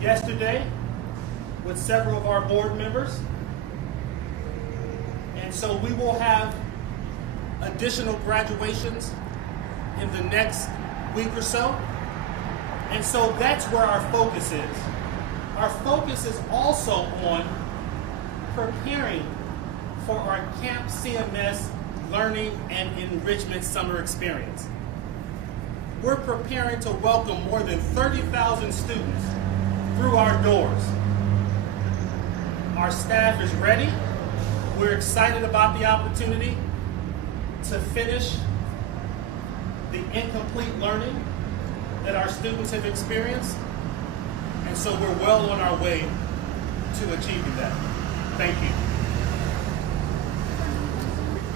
yesterday with several of our board members. And so we will have additional graduations in the next week or so. And so that's where our focus is. Our focus is also on preparing for our Camp CMS Learning and Enrichment Summer Experience. We're preparing to welcome more than 30,000 students through our doors. Our staff is ready. We're excited about the opportunity to finish the incomplete learning that our students have experienced. And so we're well on our way to achieving that. Thank you.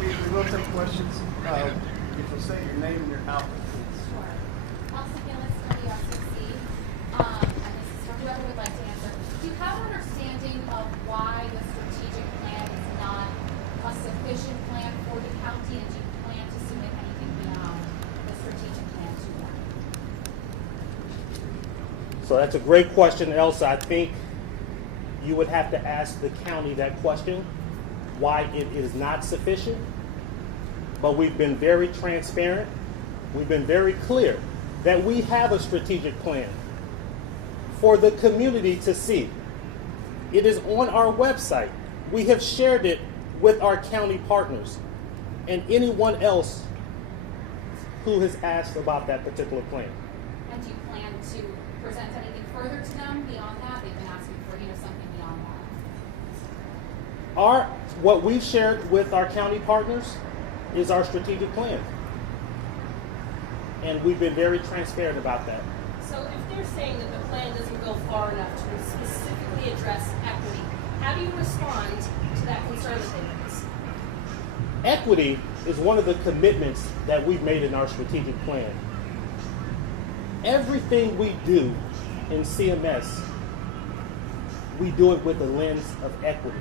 We will take questions. If you'll say your name and your outfit, please. Sure. Elsie Gillis from the RCC. And this is for whoever would like to answer. Do you have an understanding of why the strategic plan is not a sufficient plan for the county, and do you plan to submit anything beyond the strategic plan to them? So that's a great question, Elsa. I think you would have to ask the county that question, why it is not sufficient. But we've been very transparent. We've been very clear that we have a strategic plan for the community to see. It is on our website. We have shared it with our county partners and anyone else who has asked about that particular plan. And do you plan to present anything further to them beyond that? They've been asking for something beyond that. What we've shared with our county partners is our strategic plan. And we've been very transparent about that. So if they're saying that the plan doesn't go far enough to specifically address equity, how do you respond to that concern that they raise? Equity is one of the commitments that we've made in our strategic plan. Everything we do in CMS, we do it with the lens of equity.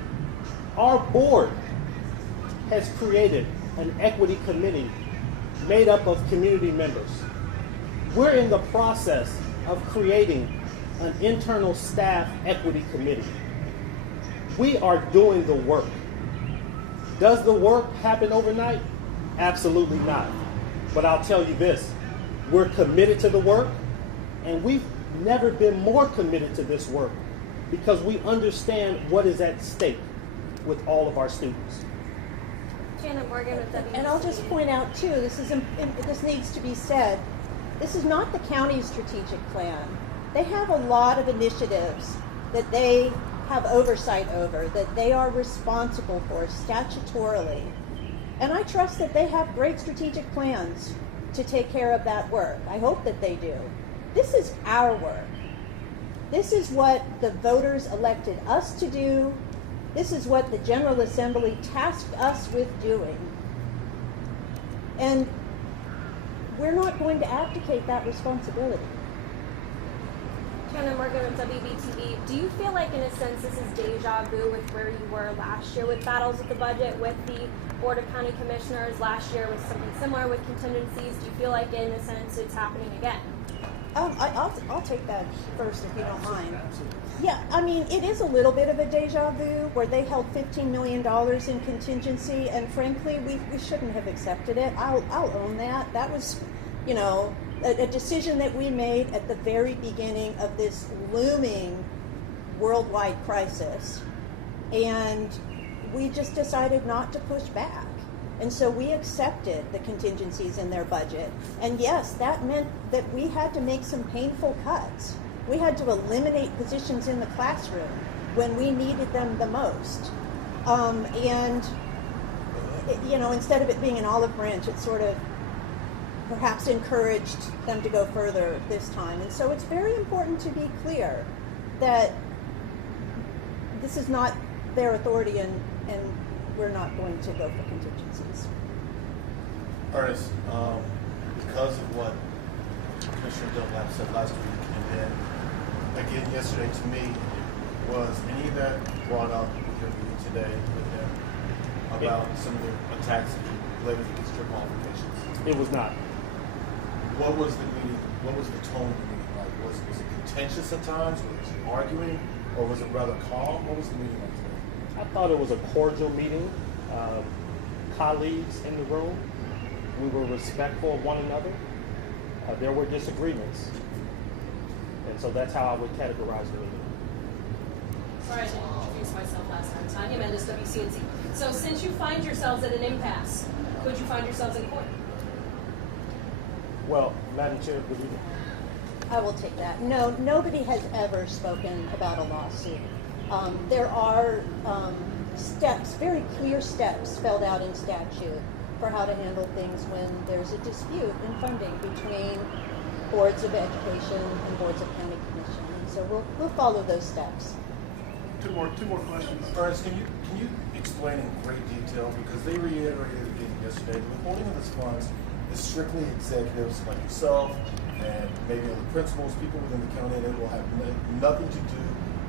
Our board has created an equity committee made up of community members. We're in the process of creating an internal staff equity committee. We are doing the work. Does the work happen overnight? Absolutely not. But I'll tell you this, we're committed to the work, and we've never been more committed to this work because we understand what is at stake with all of our students. Janet Morgan with WBC. And I'll just point out too, this needs to be said, this is not the county's strategic plan. They have a lot of initiatives that they have oversight over, that they are responsible for statutorily. And I trust that they have great strategic plans to take care of that work. I hope that they do. This is our work. This is what the voters elected us to do. This is what the General Assembly tasked us with doing. And we're not going to abdicate that responsibility. Janet Morgan with WBTV. Do you feel like, in a sense, this is deja vu with where you were last year with battles with the budget, with the Board of County Commissioners last year with something similar with contingencies? Do you feel like, in a sense, it's happening again? I'll take that first if you don't mind. Yeah, I mean, it is a little bit of a deja vu where they held $15 million in contingency, and frankly, we shouldn't have accepted it. I'll own that. That was, a decision that we made at the very beginning of this looming worldwide crisis, and we just decided not to push back. And so we accepted the contingencies in their budget. And yes, that meant that we had to make some painful cuts. We had to eliminate positions in the classroom when we needed them the most. Instead of it being an olive branch, it sort of perhaps encouraged them to go further this time. And so it's very important to be clear that this is not their authority, and we're not going to go for contingencies. Ernest, because of what Commissioner Dunlap said last week, and then again yesterday to me, was any of that brought up with your meeting today with him about some of the attacks related to these trip qualifications? It was not. What was the meeting? What was the tone of the meeting like? was it contentious at times? Was it arguing? Or was it rather calm? What was the meeting like today? I thought it was a cordial meeting. Colleagues in the room. We were respectful of one another. There were disagreements. And so that's how I would categorize the meeting. Sorry I didn't introduce myself last time. Tanya Mendes, WCNC. So since you find yourselves at an impasse, could you find yourselves in court? Well, Madam Chair, would you? I will take that. No, nobody has ever spoken about a lawsuit. There are steps, very clear steps spelled out in statute for how to handle things when there's a dispute in funding between boards of education and boards of county commission. And so we'll follow those steps. Two more questions. Ernest, can you explain in great detail, because they reiterated again yesterday, the withholding of this funds is strictly executives like yourself and maybe other principals, people within the county, and it will have nothing to do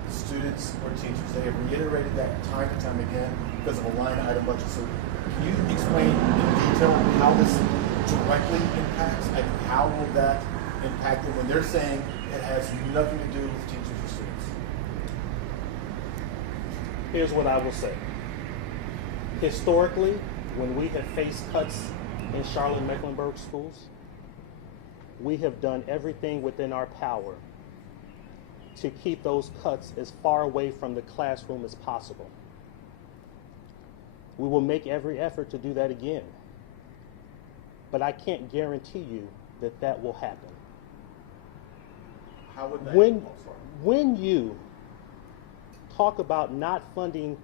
with students or teachers. They have reiterated that time and time again because of a line item budget. So can you explain in detail how this directly impacts, and how will that impact them when they're saying it has nothing to do with teachers or students? Here's what I will say. Historically, when we have faced cuts in Charlotte Mecklenburg schools, we have done everything within our power to keep those cuts as far away from the classroom as possible. We will make every effort to do that again. But I can't guarantee you that that will happen. How would that? When you talk about not funding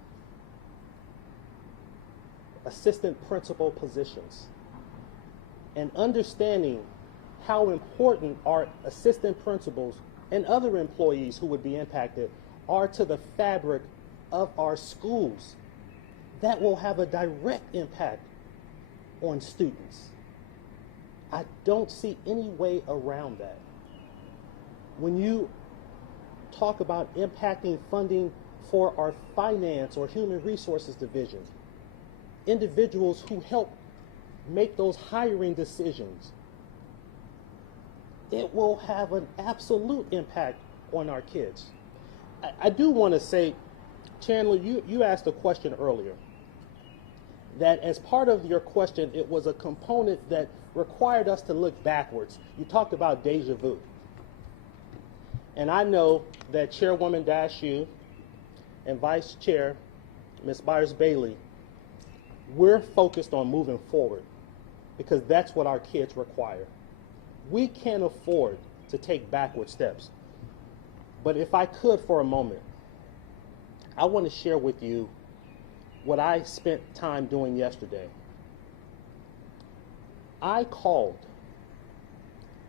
assistant principal positions and understanding how important our assistant principals and other employees who would be impacted are to the fabric of our schools, that will have a direct impact on students. I don't see any way around that. When you talk about impacting funding for our finance or human resources division, individuals who help make those hiring decisions, it will have an absolute impact on our kids. I do want to say, Chandler, you asked a question earlier that as part of your question, it was a component that required us to look backwards. You talked about deja vu. And I know that Chairwoman Dashu and Vice Chair Ms. Byers-Bailey, we're focused on moving forward because that's what our kids require. We can't afford to take backward steps. But if I could for a moment, I want to share with you what I spent time doing yesterday. I called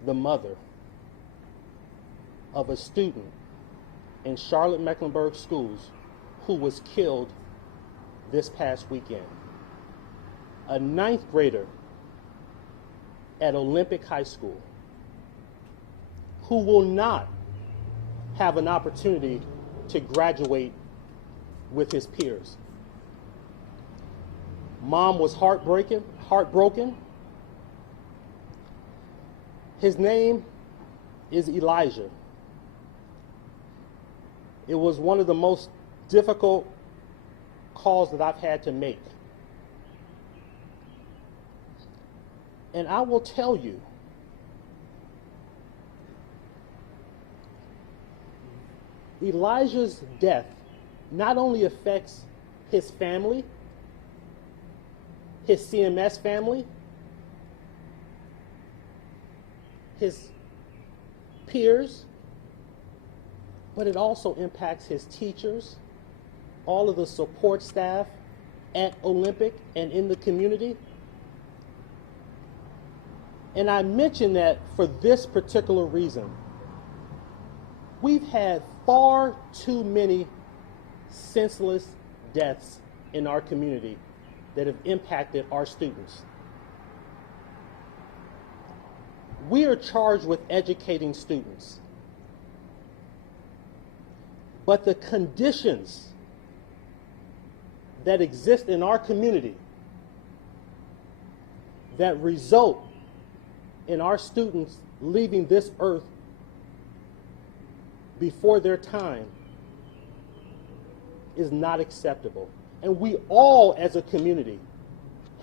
the mother of a student in Charlotte Mecklenburg schools who was killed this past weekend. A 9th grader at Olympic High School who will not have an opportunity to graduate with his peers. Mom was heartbroken. His name is Elijah. It was one of the most difficult calls that I've had to make. And I will tell you, Elijah's death not only affects his family, his CMS family, his peers, but it also impacts his teachers, all of the support staff at Olympic and in the community. And I mention that for this particular reason. We've had far too many senseless deaths in our community that have impacted our students. We are charged with educating students. But the conditions that exist in our community that result in our students leaving this earth before their time is not acceptable. And we all as a community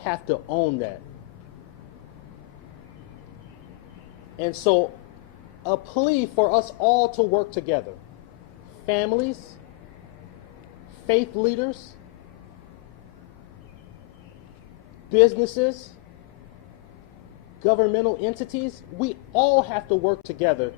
have to own that. And so a plea for us all to work together. Families, faith leaders, businesses, governmental entities, we all have to work together